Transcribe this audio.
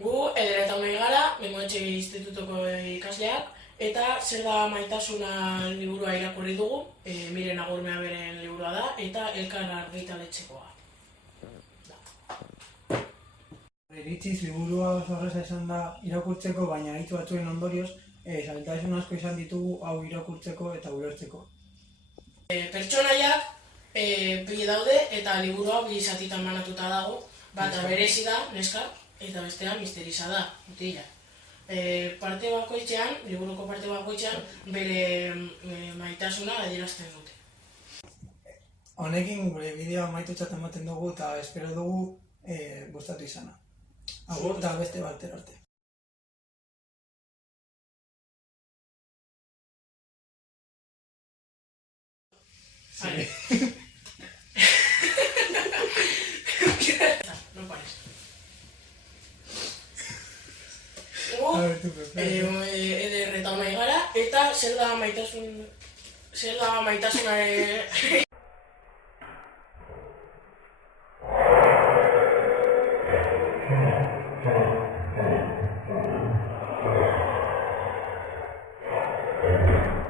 Gu Eder eta Unai gara, Bengoetxe Institutuko ikasleak, eta zer da maitasuna liburua irakurri dugu, Miren Agurmea beren liburua da, eta Elkar argitaletxekoa. Iritziz, liburua oso erraza izan da irakurtzeko, baina hitz batzuen ondorioz, zailtasun asko izan ditugu hau irakurtzeko eta ulertzeko. Pertsonaiak bi daude eta liburua bi zatitan banatuta dago, bata berezi da, neska, eta bestea misteriza da, mutila. Parte bakoitzean, liburuko parte bakoitzean, bere maitasuna adierazten dute. Honekin gure bideoa amaitutzat ematen dugu eta espero dugu gustatu izana. Agur eta beste batera arte. Vale. No pares. Eder eta Unai gara, eta zer da maitasuna